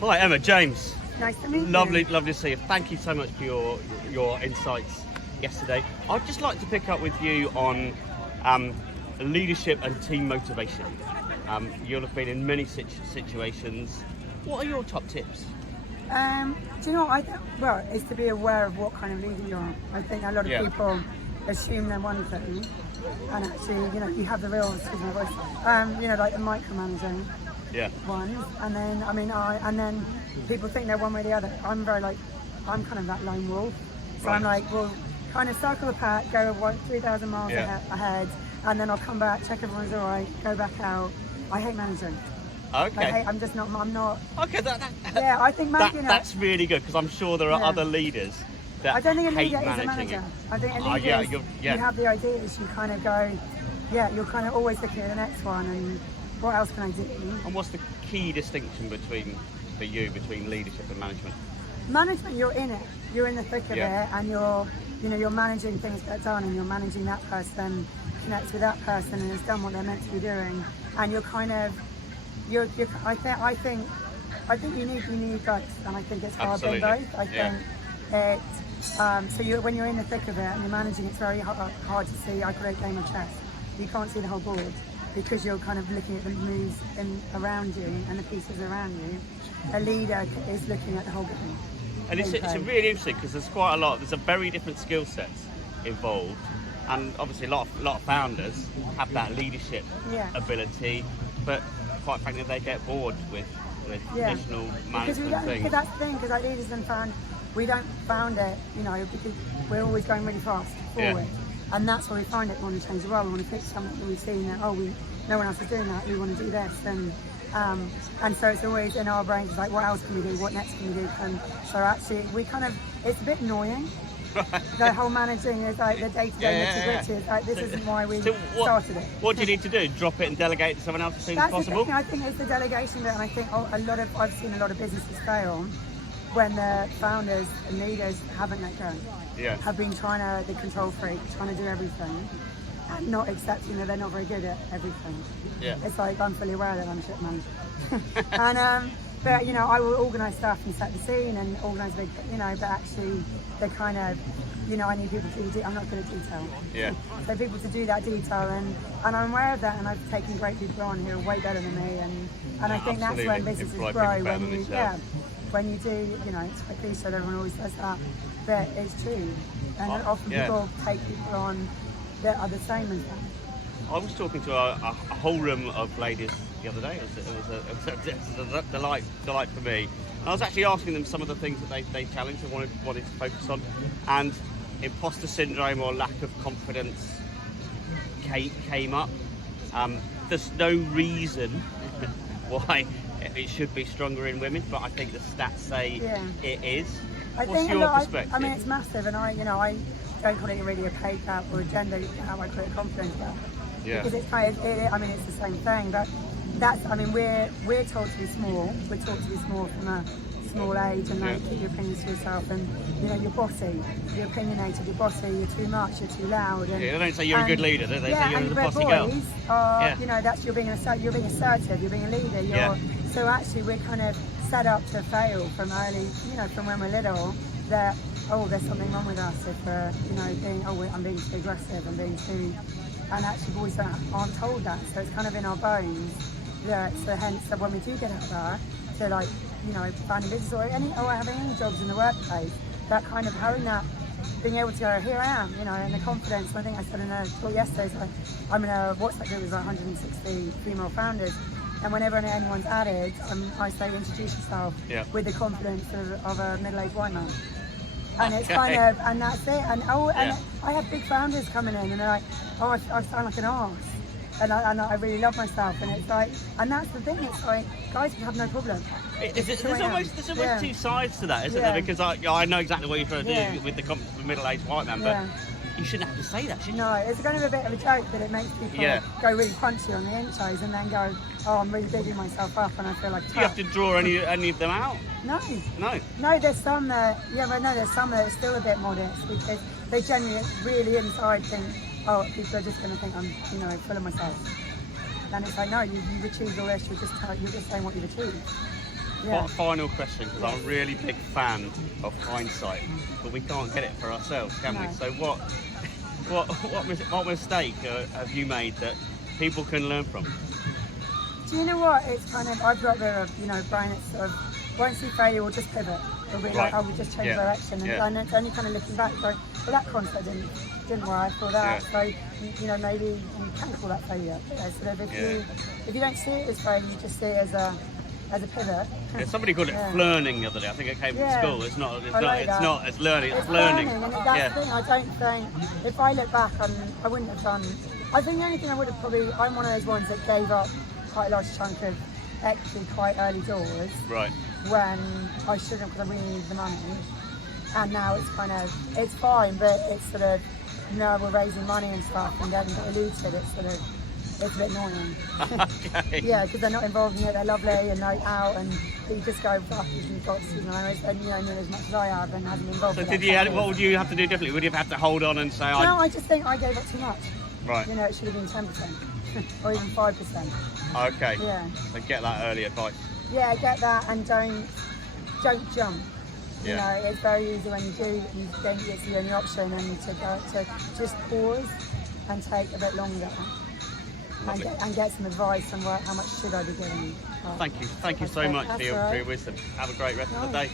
Hi Emma, James. Nice to meet you. Lovely to see you. Thank you so much for your insights yesterday. I'd just like to pick up with you on leadership and team motivation. You'll have been in many situations. What are your top tips? Do you know what well, it's to be aware of what kind of leader you are. I think a lot of people assume they're one thing, and actually, you have the real, excuse my voice, like the micromanaging ones, and then, and then people think they're one way or the other. I'm kind of that lone wolf, so I'm like, well, kind of circle the pack, go 3,000 miles ahead, and then I'll come back, check everyone's all right, go back out. I hate managing. Okay. I'm not. Okay, I think that's really good, because I'm sure there are other leaders that I don't think a hate leader is a managing manager. I think a leader you have the ideas, you kind of go, you're kind of always looking at the next one and what else can I do? And what's the key distinction between leadership and management? Management, you're in it. You're in the thick of it, and you're managing things that are done, and you're managing that person, connects with that person, and has done what they're meant to be doing, and you're kind of. I think you need both, and I think it's hard being both. I think when you're in the thick of it and you're managing, it's very hard to see. I create game of chess. You can't see the whole board because you're kind of looking at the moves around you and the pieces around you. A leader is looking at the whole game. And it's really interesting because there's a very different skill sets involved, and obviously a lot of founders have that leadership ability, but quite frankly, they get bored with traditional management things. Because that's the thing, because leaders and we don't found it, because we're always going really fast forward. And that's why we find it, we want to change the world, we want to fix something that we've seen that, no one else is doing that, we want to do this. And so it's always in our brains, it's like, what else can we do, what next can we do? And so actually, it's a bit annoying. The whole managing is like the day-to-day nitty-gritty. Like, this isn't why we started it. What do you need to do? Drop it and delegate to someone else as soon as possible? I think it's the delegation bit, and I think I've seen a lot of businesses fail when the founders and leaders haven't let go. Have been the control freak, trying to do everything, and not accepting that they're not very good at everything. It's like, I'm fully aware that I'm a shit manager. And but I will organise stuff and set the scene and organise big, but actually they're kind of, I need people to I'm not good at detail. So people to do that detail, and I'm aware of that, and I've taken great people on who are way better than me, and I think that's when businesses grow, when you do, it's quite cliche that everyone always says that, but it's true, and often people take people on that are the same as them. I was talking to a whole room of ladies the other day. It was a delight for me. And I was actually asking them some of the things that they challenged and wanted to focus on. And imposter syndrome or lack of confidence came up. There's no reason why it should be stronger in women, but I think the stats say it is. What's your perspective? It's massive, and I don't call it really a pay gap or a gender gap. I call it a confidence gap. Because it's it's the same thing, but we're told to be small. We're taught to be small from a small age, and keep your opinions to yourself, and you're bossy, you're opinionated, you're bossy, you're too much, you're too loud. And, they don't say you're a good leader, they say you're the bossy girl. That's you're being assertive, you're being a leader. So actually, we're kind of set up to fail from early, from when we're little. That there's something wrong with us if we're, I'm being too aggressive, I'm being too. And actually boys aren't told that, so it's kind of in our bones. So hence when we do get out there, to finding business or having any jobs in the workplace, that kind of having that, being able to go, here I am, and the confidence. I think I said in a talk yesterday, I'm in a WhatsApp group with 160 female founders, and whenever anyone's added, I say introduce yourself with the confidence of a middle-aged white man. And it's kind of, and that's it. And I have big founders coming in, and they're like, I sound like an arse, and I really love myself. And it's like, and that's the thing. It's like, guys can have no problem. There's almost two sides to that, isn't there? Because I know exactly what you're trying to do with the middle-aged white man, but you shouldn't have to say that, should you? No, it's kind of a bit of a joke, but it makes people go really punchy on the intros and then go, I'm really bigging myself up and I feel like tough. Do you have to draw any of them out? No, there's some that, there's some that are still a bit modest because they genuinely, really inside think, people are just going to think I'm, full of myself. And it's like, no, you've achieved all this, you're just saying what you've achieved. Yeah. Final question, because I'm a really big fan of hindsight, but we can't get it for ourselves, can we? No. So what mistake have you made that people can learn from? Do you know what? It's kind of, I've got the, brain that's sort of, won't see failure, we'll just pivot. We'll be like, Right. we'll just change Yeah. direction. And it's only kind of looking back, going, well, that concept didn't work, or that. Yeah. So, maybe you can call that failure. Sort of if you don't see it as failure, you just see it as a pivot. Yeah, somebody called it flirting the other day. I think it came from school. It's not It's learning. It's learning. And that's the thing. I don't think, if I look back, I wouldn't have done. I think the only thing I would have probably, I'm one of those ones that gave up quite a large chunk of equity quite early doors. Right. When I shouldn't, because I really needed the money. And now it's kind of, it's fine, but it's sort of, we're raising money and stuff, and then diluted. It's sort of, it's a bit annoying. Okay. Yeah, because they're not involved in it. They're lovely and they're out, and you just go, fuck, you've got to, and knew as much as I have, and hasn't been involved. So with what would you have to do differently? Would you have to hold on and say, No, I just think I gave up too much. Right. It should have been 10% or even 5%. Okay. Yeah. So get that early advice. Yeah, get that, and don't jump. Yeah. It's very easy when you do. You think it's the only option, and to just pause and take a bit longer. And get some advice on how much should I be doing. Thank you so much for your wisdom. Have a great rest of the day.